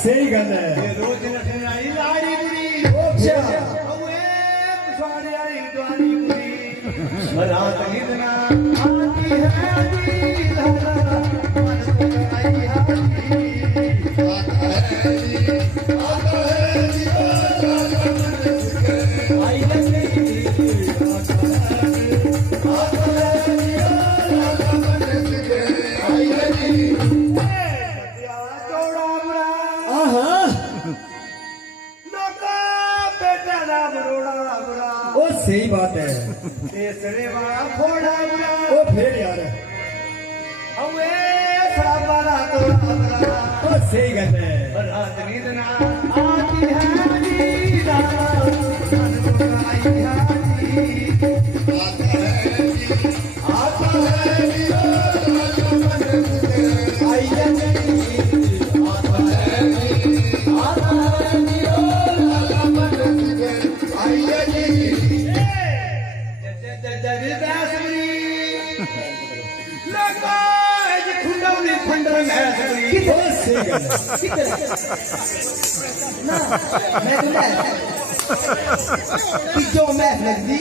सही गल है रोज नखने आई लाड़ी बुरी अच्छा ओए पुछाड़े आई द्वारी बुरी रात निदना आती है आती लहरा मन को आई सही बात है तेसरे वाला फोड़ा बुरा ओ फिर यार ओए साबारा तो सही गल है रात नींद ना आती है नी रात मन को आई जो मैं लगती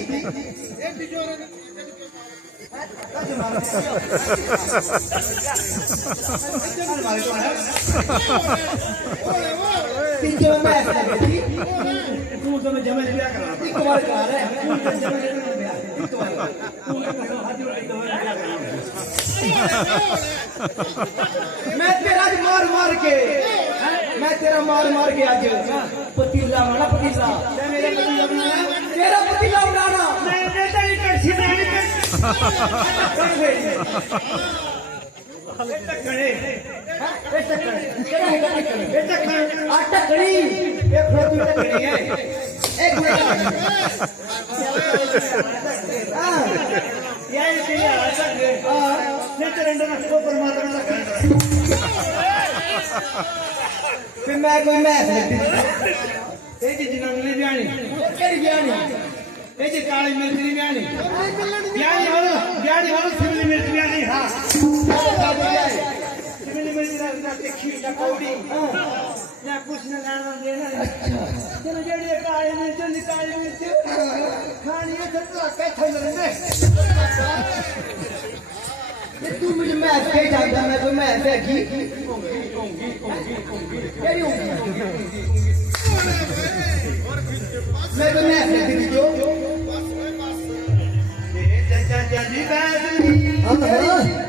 जो मैं लगती तू तो मैं जमे लिया करा तुम्हारे करा रहे मैं तेरा आज मार मार के आज पतीला वाला पतीला तेरा पतीला उड़ाना फिर मैं कोई जनानी ब्याणी ब्यानी काली मिर्च की ब्याणी ब्याणी वाला शिमली मिर्च ब्याणी हाँ शिमली मिर्च ना तिखी ना कौड़ी ना कुछ ना खाना देना चलो जेडी काली मिर्च खानी है तो कैसे लगे तू मुझे मैथ के जानता मैं कोई मैथ है की मैं कोई मैथ है जो जल्दी बैठ